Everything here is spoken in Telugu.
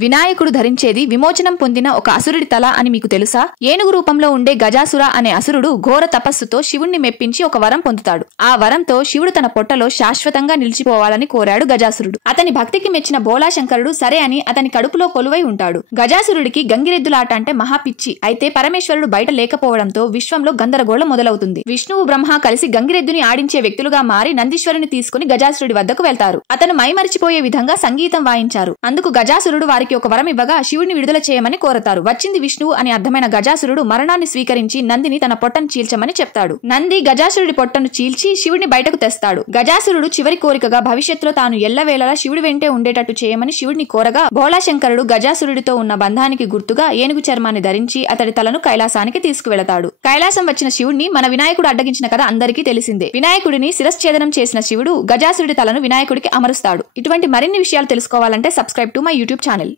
వినాయకుడు ధరించేది విమోచనం పొందిన ఒక అసురుడి తల అని మీకు తెలుసా? ఏనుగు రూపంలో ఉండే గజాసుర అనే అసురుడు ఘోర తపస్సుతో శివుణ్ణి మెప్పించి ఒక వరం పొందుతాడు. ఆ వరంతో శివుడు తన పొట్టలో శాశ్వతంగా నిలిచిపోవాలని కోరాడు గజాసురుడు. అతని భక్తికి మెచ్చిన బోళాశంకరుడు సరే అని అతని కడుపులో కొలువై ఉంటాడు. గజాసురుడికి గంగిరెద్దులాట అంటే మహాపిచ్చి. అయితే పరమేశ్వరుడు బయట లేకపోవడంతో విశ్వంలో గందరగోళం మొదలవుతుంది. విష్ణువు బ్రహ్మ కలిసి గంగిరెద్దుని ఆడించే వ్యక్తులుగా మారి నందీశ్వరుని తీసుకుని గజాసురుడి వద్దకు వెళ్తారు. అతను మైమరిచిపోయే విధంగా సంగీతం వాయించారు. అందుకు గజాసురుడు వారికి ఒక వరం ఇవ్వగా శివుడిని విడుదల చేయమని కోరతారు. వచ్చింది విష్ణువు అని అర్థమైన గజాసురుడు మరణాన్ని స్వీకరించి నందిని తన పొట్టను చీల్చమని చెప్తాడు. నంది గజాసురుడి పొట్టను చీల్చి శివుడిని బయటకు తెస్తాడు. గజాసురుడు చివరి కోరికగా భవిష్యత్తులో తాను ఎల్లవేళలా శివుడి వెంటే ఉండేటట్టు చేయమని శివుడిని కోరగా బోళాశంకరుడు గజాసురుడితో ఉన్న బంధానికి గుర్తుగా ఏనుగు చర్మాన్ని ధరించి అతడి తలను కైలాసానికి తీసుకువెళతాడు. కైలాసం వచ్చిన శివుడిని మన వినాయకుడు అడ్డగించిన కథ అందరికీ తెలిసిందే. వినాయకుడిని శిరశ్ఛేదనం చేసిన శివుడు గజాసురుడి తలను వినాయకుడికి అమరుస్తాడు. ఇటువంటి మరిన్ని విషయాలు తెలుసుకోవాలంటే subscribe to my YouTube channel.